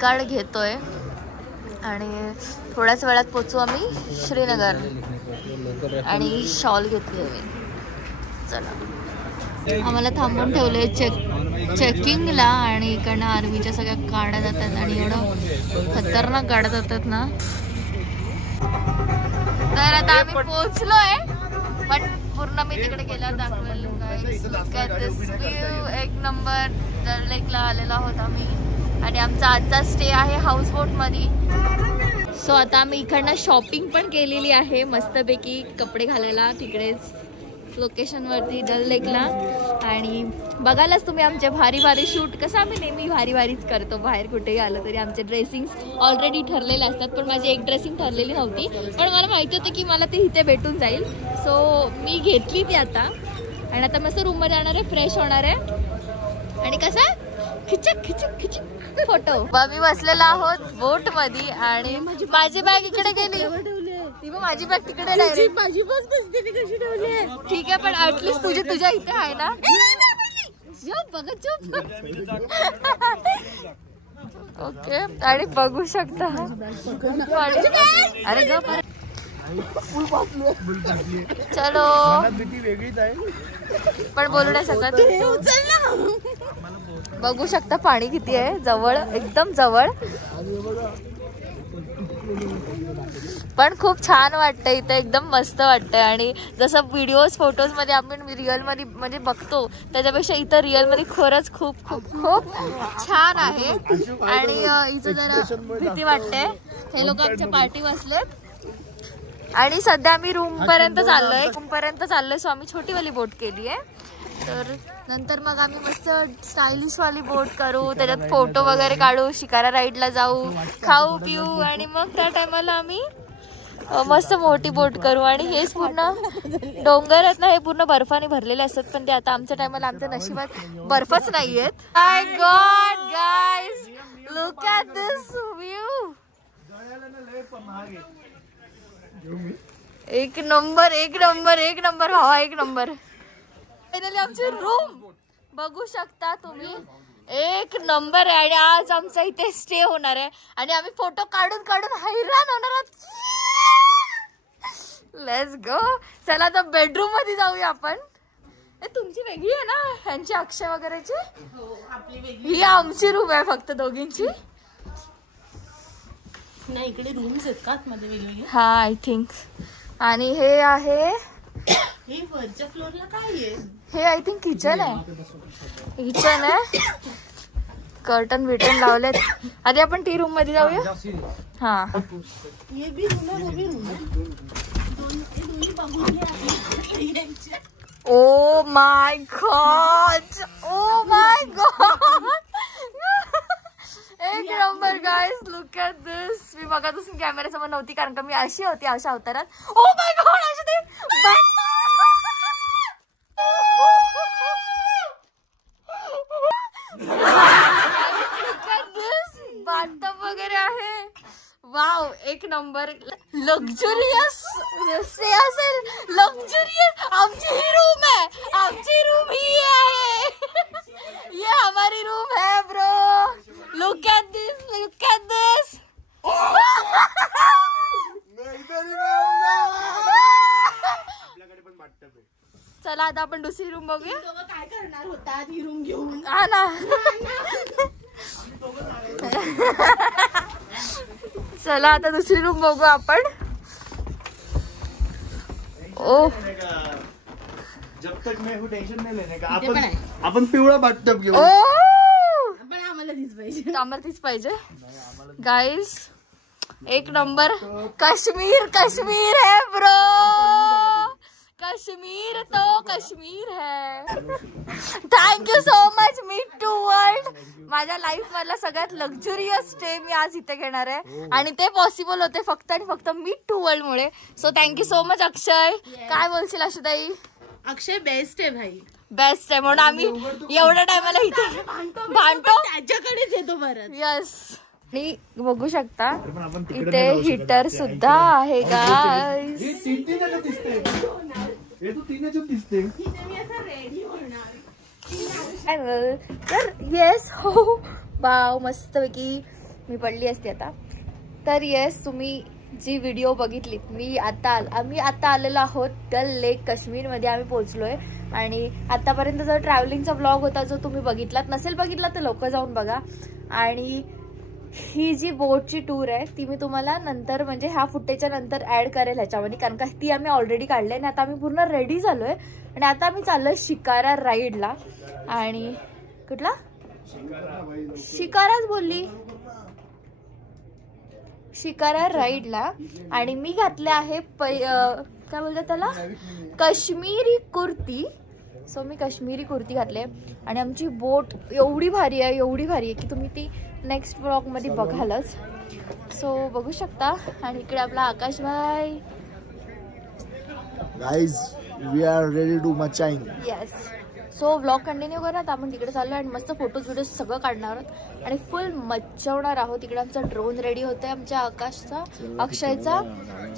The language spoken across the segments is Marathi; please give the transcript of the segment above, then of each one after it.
कार्ड घेतोय आणि थोड्याच वेळात पोचू आम्ही श्रीनगर. आणि शॉल घेतली मी. चला, आम्हाला थांबून ठेवले चेकिंगला आणि इकडनं आर्मीच्या सगळ्या गाड्या जातात आणि एवढं खतरनाक गाड्या जातात ना. तर आता आम्ही पोहोचलोय, पण पूर्ण मी तिकडे गेल्यावर दाखवेल. एक नंबर डल लेकला आलेला आहोत आम्ही आणि आमचा आजचा स्टे आहे हाऊस बोट मध्ये. सो आता आम्ही इकडनं शॉपिंग पण केलेली आहे मस्तपैकी कपडे घालायला तिकडेच लोकेशन वरती डल लेकला. आणि बघायलाच तुम्ही आमचे भारी भारी शूट. कसं आम्ही नेहमी भारी भारीच करतो, बाहेर कुठेही आलं तरी आमचे ड्रेसिंग ऑलरेडी ठरलेले असतात. पण माझी एक ड्रेसिंग ठरलेली नव्हती, पण मला माहिती होतं की मला ते इथे भेटून जाईल. सो मी घेतली ती आता आणि आता मस्त रूममध्ये जाणार आहे, फ्रेश होणार आहे आणि कसं खिचक खिचक खिचक फोटो. आम्ही बसलेलो आहोत बोट मध्ये आणि माझी बॅग इकडे गेली. माझी बॅग तिकडे नाही, माझी बॅग कशी ठेवली आहे. ठीक आहे, पण ऍटलीस्ट तुझ्या इथे आहे ना. ओके, आणि बघू शकता. अरे ग चलो, पण बोलू नाही शकत. बघू शकता पाणी किती आहे, जवळ, एकदम जवळ. पण खूप छान वाटतं इथं, एकदम मस्त वाटतंय. आणि जसं व्हिडिओज फोटोज मध्ये आपण रिअल मध्ये म्हणजे बघतो त्याच्यापेक्षा इथं रिअल मध्ये खरंच खूप खूप खूप छान आहे. आणि इथं जरा भीती वाटते. हे लोक आमच्या पार्टी बसलेत आणि सध्या आम्ही रूम पर्यंत चाललोय. सो आम्ही छोटीवाली बोट केली आहे. तर नंतर मग आम्ही मस्त स्टायलिश वाली बोट करू, त्याच्यात फोटो वगैरे काढू, शिकारा राईडला जाऊ, खाऊ पिऊ आणि मग त्या टायमाला आम्ही मस्त मोठी बोट करू. आणि हेच पूर्ण डोंगर आहेत ना, हे पूर्ण बर्फाने भरलेले असतात. पण ते आता आमच्या टायमाला आमच्या नशिबात बर्फच नाहीयेत. My god guys, look at this view. एक नंबर एक नंबर एक नंबर भावा, एक नंबर. फायनली आमची रूम बघू शकता तुम्ही, एक नंबर आहे. आणि आज आमचा इथे स्टे होणार आहे आणि आम्ही फोटो काढून काढून हैराण होणार आहोत. Let's go. चला आता बेडरूम मध्ये जाऊया आपण. तुमची वेगळी आहे ना, ह्यांची अक्षय वगैरेची. ही आमची रूम आहे फक्त दोघींची. नाही, इकडे रूम्स आहेत का आतमध्ये वेगवेगळे? हा, आय थिंक. आणि हे आहे, हे वरच्या फ्लोअरला काय आहे? हे आय थिंक किचन आहे. किचन आहे, कर्टन बिटन लावलेत. आधी आपण टी रूम मध्ये जाऊया. हा, ये भी रूम है, वो भी रूम है. दोन्ही बघून घ्या. Oh my God, oh my God, एक नंबर गाइस. लुक ॲट दिस. मी बघत असून कॅमेऱ्यासमोर नव्हती कारण का मी अशी होती अशा अवतारात. ओ माय गॉड, अशी ते बाथटब वगैरे आहे. वाव, एक नंबर. लक्झुरियस असेल, लक्झुरियस. आमची ही रूम है, आमची रूम ही आहे. ये हमारी रूम है bro. Look at this, look at this. चला आता आपण दुसरी रूम बघूया. काय करणार होता ही रूम घेऊन? हा ना. चला आता दुसरी रूम बघू आपण. ओ, जब तक मैं हूँ टेंशन नहीं लेने का. आपण पिवळा बाथटब घेऊ. पण आम्हाला तीच पाहिजे. आम्हाला तीच पाहिजे गाईज. एक नंबर. कश्मीर कश्मीर है ब्रो, कश्मीर तो कश्मीर है. Thank you so much meet to world. माझ्या लाईफ मधला सगळ्यात लक्झुरियस स्टे मी आज इथे घेणार आहे आणि ते पॉसिबल होते फक्त आणि फक्त मीट टू वर्ल्ड मुळे. सो थँक्यू सो मच अक्षय. काय बोलशील आशुताई? अक्षय बेस्ट आहे भाई, बेस्ट आहे. म्हणून आम्ही एवढ्या टायमाला इथे भांडतो, त्याच्याकडेच येतो परत. यस. आणि बघू शकता इथे हिटर सुद्धा आहे गाईस. तर येस हो, वाव, मस्तपैकी मी पडली असते आता. तर येस, तुम्ही जी व्हिडिओ बघितली, आम्ही आता आलेलो आहोत डल लेक काश्मीरमध्ये. आम्ही पोहोचलोय आणि आतापर्यंत जो ट्रॅव्हलिंगचा ब्लॉग होता जो तुम्ही बघितलात नसेल बघितला तर लवकर जाऊन बघा. आणि ही जी बोटची टूर आहे ती मी तुम्हाला नंतर म्हणजे ह्या फुटेजच्या नंतर ऍड करेल ह्याच्यामध्ये, कारण का ती आम्ही ऑलरेडी काढली आणि आता आम्ही पूर्ण रेडी झालोय आणि आता आम्ही चाललोय शिकारा राईडला. आणि कुठला शिकाराच बोलली, शिकारा राईडला. आणि मी घातले आहे काय बोलतात त्याला, काश्मीरी कुर्ती. सो मी काश्मीरी कुर्ती घातली आणि आमची बोट एवढी भारी आहे की तुम्ही ती नेक्स्ट ब्लॉग मध्ये बघालच. सो बघू शकता. आणि इकडे आपला आकाश भाई. Guys we are ready to मचाइन. येस. सो ब्लॉग कंटिन्यू करा. आपण तिकडे चाललो आणि मस्त फोटोज व्हिडिओ सगळं काढणार आहोत आणि फुल मचवणार आहोत. तिकडे आमचा ड्रोन रेडी होतोय आमच्या आकाशचा, अक्षयचा.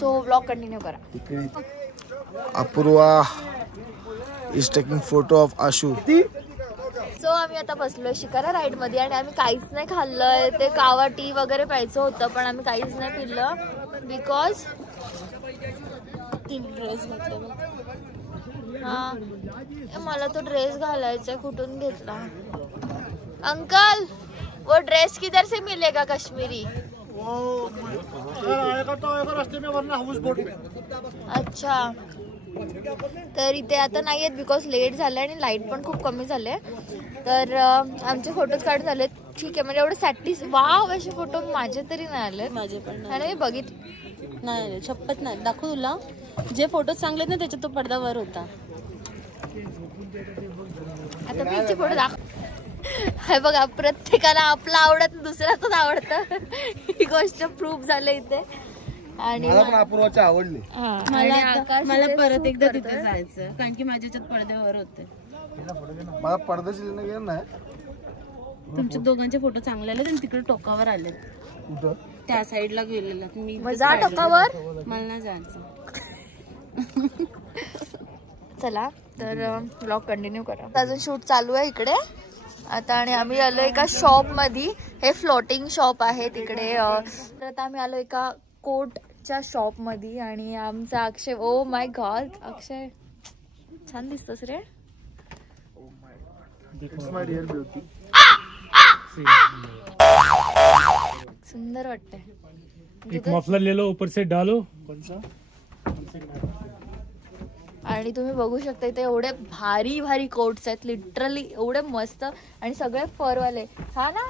सो ब्लॉग कंटिन्यू करा. Apurva is taking photo of Ashu. So आम्ही आता बसलोय शिकारा राईड मध्ये आणि आम्ही काहीच नाही खाल्लंय. ते कावा टी वगैरे प्यायचं होतं पण आम्ही काहीच नाही पिलं बिकॉज ड्रेस घातला. हा, मला तो ड्रेस घालायचा, कुठून घेतला अंकल? वो ड्रेस किधर से मिलेगा कश्मीरी? अच्छा, तर इथे आता नाही आहेत बिकॉज लेट झालं आणि लाईट पण खूप कमी झाले. तर आमचे फोटोज काढून झाले. ठीक आहे, म्हणजे एवढं वाव असे फोटो माझे तरी नाही आले. माझे पण आणि मी बघित नाही, छप्पत नाही. दाखवू तुला जे फोटो चांगले ना त्याच्यात तो पडद्यावर होता. आता मी इथे फोटो हे बघा, प्रत्येकाला आपला आवडत दुसऱ्याच आवडतं ही गोष्ट प्रूफ झालं इथे. आणि मला पण अपूर्वाचे आवडले. मला परत एकदा तिथे जायचं कारण की माझ्या याच्यात पडद्यावर होते. मला पडद्याची नाही. तुमच्या दोघांचे फोटो चांगले आले आणि तिकडे टोकावर आले. कुठं? त्या साईडला गेलेला मी. जा टोकावर. मला नाही जायचं. चला तर ब्लॉग कंटिन्यू करा. अजून शूट चालू आहे इकडे आता. आणि आम्ही आलो एका शॉप मध्ये. हे फ्लोटिंग शॉप आहे तिकडे. तर आता आम्ही आलो एका कोटच्या शॉप मध्ये आणि आमचा अक्षय, ओ माय गॉड अक्षय छान दिसतोस रे. सुंदर वाटतंय. एक मफलर ले लो, ऊपर से डालो. आणि तुम्ही बघू शकता इथे एवढे भारी भारी कोट्स आहेत, लिटरली एवढे मस्त. आणि सगळे फरवाले. हा ना,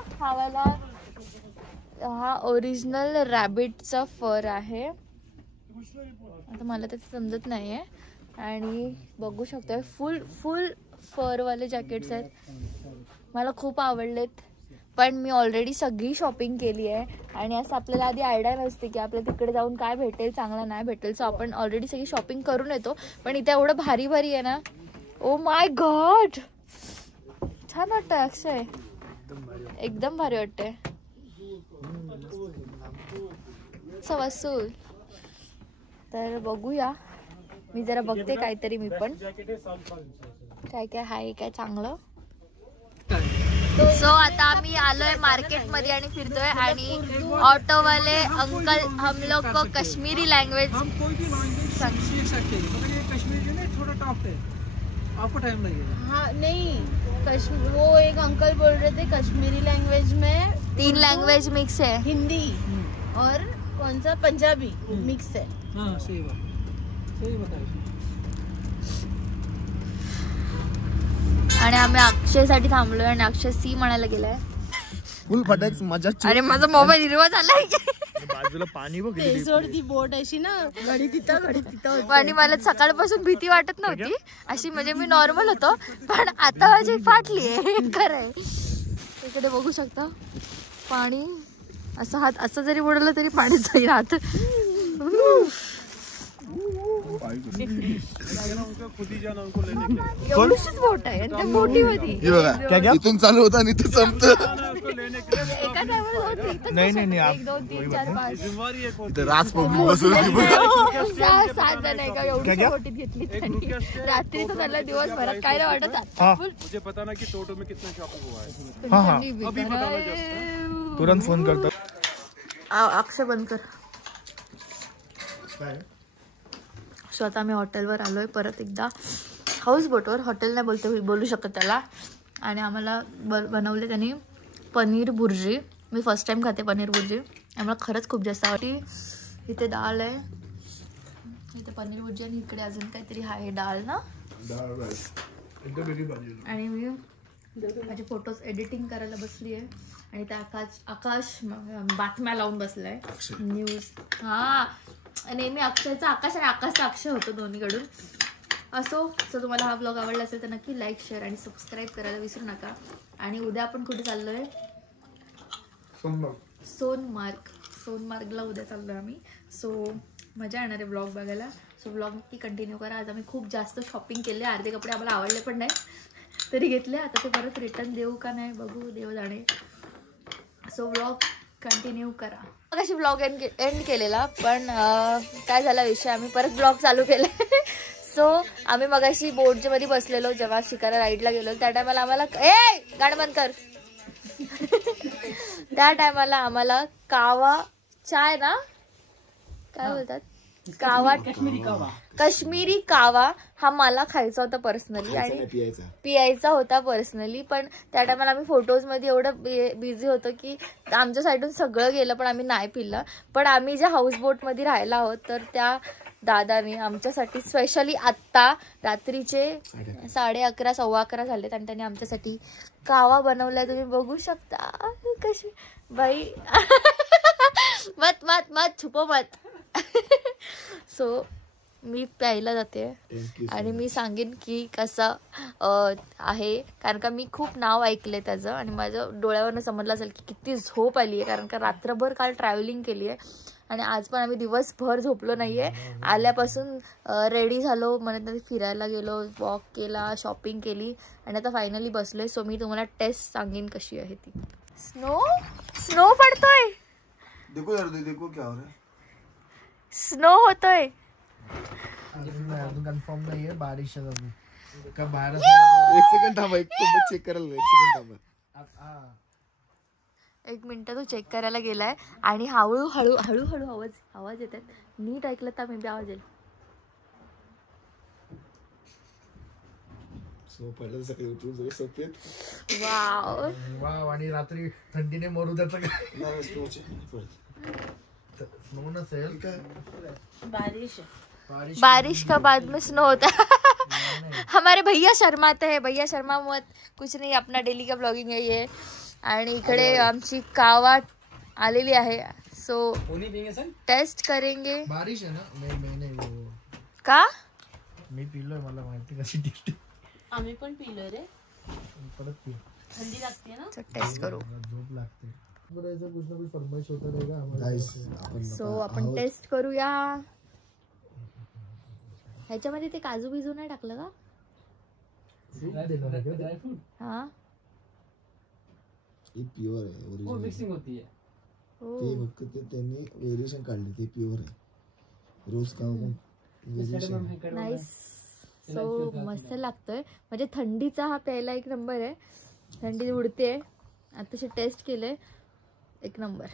हा ओरिजिनल रॅबिटचा फर आहे. आता मला ते समजत नाहीये. आणि बघू शकता फुल फुल फरवाले जॅकेट्स आहेत. मला खूप आवडलेत. पण मी ऑलरेडी सगळी शॉपिंग केली आहे आणि असं आपल्याला आधी आयडिया नसते की आपल्याला तिकडे जाऊन काय भेटेल, चांगलं नाही भेटेल. सो आपण ऑलरेडी सगळी शॉपिंग करून येतो. पण इथे एवढं भारी भारी आहे ना, ओ माय गॉड छान वाटतंय अक्षय, एकदम भारी वाटतंय. वसूल तर बघूया. मी जरा बघते काहीतरी मी पण काय काय हाय काय चांगलं. सो आता आम्ही आलोय मार्केट मध्ये आणि फिरतोय आणि ऑटोवाले अंकल हम लोग को कश्मीरी लैंग्वेज हाँ नहीं वो एक अंकल बोल रहे थे कश्मीरी लैंग्वेज में 3 लैंग्वेज मिक्स है, हिंदी और कौन सा पंजाबी मिक्स है. हाँ सही बताया. आणि आम्ही अक्षयसाठी थांबलोय आणि अक्षय सी म्हणायला गेलाय. फुल फटाक मजा. अरे माझा मोबाईल हिरवा झालाय. बाजूला पाणी बघ. ती बोट अशी ना घडी तिथं आणि मला सकाळपासून भीती वाटत नव्हती अशी, म्हणजे मी नॉर्मल होतो. पण आता माझी फाटली आहे खरंय. इकडे बघू शकता पाणी असं, हात असं जरी बुडवलं तरी पाणी जाईल हात. एवढीशीच बोट आहे त्या बोटीमध्ये. इथून चालू होता आणि इथं संपत. एका टायमाला नाही, नाही, नाही, 1 2 3 4 5 राज सात जण एका एवढी बोटीत घेतली त्यांनी. रात्रीचा चालला दिवसभरात काय नाही वाटत. मुझे पता ना कि टोटो में कितना शॉपिंग हुआ है. तुरंत फोन करतो. अक्षय बंद कर. सो आता आम्ही हॉटेलवर आलोय परत एकदा. हाऊस बोटवर, हॉटेल नाही बोलू शकत त्याला. आणि आम्हाला बनवले त्यांनी पनीर भुर्जी. मी फर्स्ट टाइम खाते पनीर भुर्जी. आम्हाला खरंच खूप जास्त आवडली. इथे डाळ आहे, इथे पनीर भुर्जी आणि इकडे अजून काहीतरी आहे डाळ ना. आणि मी माझे फोटोज एडिटिंग करायला बसली आहे. आणि त्या आकाश बातम्या लावून बसलाय न्यूज. हा नेहमी अक्षयचा आकाश आणि आकाशचा अक्षय होतो दोन्हीकडून. असो, जर तुम्हाला हा ब्लॉग आवडला असेल तर नक्की लाईक शेअर आणि सबस्क्राईब करायला विसरू नका. आणि उद्या आपण कुठे चाललोय? सोनमार्गला उद्या चाललोय आम्ही. सो मजा येणार आहे ब्लॉग बघायला. सो ब्लॉग नक्की कंटिन्यू करा. आज आम्ही खूप जास्त शॉपिंग केले. अर्धे कपडे आम्हाला आवडले पण नाही तरी घेतले. आता ते परत रिटर्न देऊ का नाही बघू, देव जाणे. सो ब्लॉग कंटिन्यू करा. कशी ब्लॉग एंड केलेला पण काय झाला विषय, आम्ही परत ब्लॉग चालू केले. सो आम्ही मगाशी बोटच्या मध्ये बसलेलो जेव्हा शिकारा राईडला गेलो. त्या टायमाला आम्हाला गाणं बंद कर. त्या टायमाला आम्हाला कावा चाय ना काय बोलतात, कावा, काश्मीरी कावा हा मला खायचा होता पर्सनली आणि पियायचा होता पर्सनली. पण त्या टायमाला आम्ही फोटोज मध्ये एवढं बिझी होतो की आमच्या साईडून सगळं गेलं पण आम्ही नाही पिलं. पण आम्ही ज्या हाऊस बोट मध्ये राहायला आहोत तर त्या दादाने आमच्यासाठी स्पेशली आत्ता रात्रीचे 11:30 11:15 झालेत आणि त्यांनी आमच्यासाठी कावा बनवलाय. तुम्ही बघू शकता कशी बाई. मत मत मत छुपो मत. सो मी प्यायला जाते आणि मी सांगेन की कसं आहे, कारण का मी खूप नाव ऐकले त्याचं आणि माझ्या डोळ्यावरनं समजलं असेल की किती झोप आली आहे. कारण का रात्रभर काल ट्रॅव्हलिंग केली आहे आणि आज पण आम्ही दिवसभर झोपलो नाही आहे. आल्यापासून रेडी झालो, मला फिरायला गेलो, वॉक केला, शॉपिंग केली आणि आता फायनली बसलोय. सो मी तुम्हाला टेस्ट सांगेन कशी आहे ती. स्नो पडतोय, देखो यार, देखो क्या हो रहा है. स्नो होतोय. अजून कन्फर्म नाहीये, बारिश आहे अजून. का बाहेर एक सेकंड थांबा, एक चेक करायला. एक सेकंड थांबा. 1 मिनिट तो चेक करायला गेलाय आणि हळूहळू आवाज येतात. नीट ऐकलं तर मी आवाज येईल. वाव. आणि रात्री थंडीने मरू द्याचं काय. स्नो नसेल बारिश का बाद में स्नो होता है. हमारे भैया शर्माते हैं. भैया शर्मा मत, कुछ नहीं, अपना डेली का ब्लॉगिंग है ये. आणि इकडे आमची कावा आलेली आहे. सो टेस्ट करेंगे. बारिश आहे ना. नाही का मी पिलोय, मला माहिती कशी टेस्ट. आम्ही पण पिलो रे. परत पी. थंडी लागते ना. टेस्ट करू. झोप लागते. कुछ ना कुछ फरमाइश होता रहेगा. सो आपण टेस्ट करूया. ह्याच्यामध्ये ते काजू बिजू नाही टाकलं का? हा प्युअर आहे, ओरिजिनल मिक्सिंग होती है. ते फक्त त्यांनी व्हेरिएशन काढली. ते प्युअर आहे. रोज का व्हेरिएशन. नाईस. सो मस्त लागतोय. म्हणजे थंडीचा हा प्यायला एक नंबर आहे. थंडी उडते. आताशी टेस्ट केले, एक नंबर.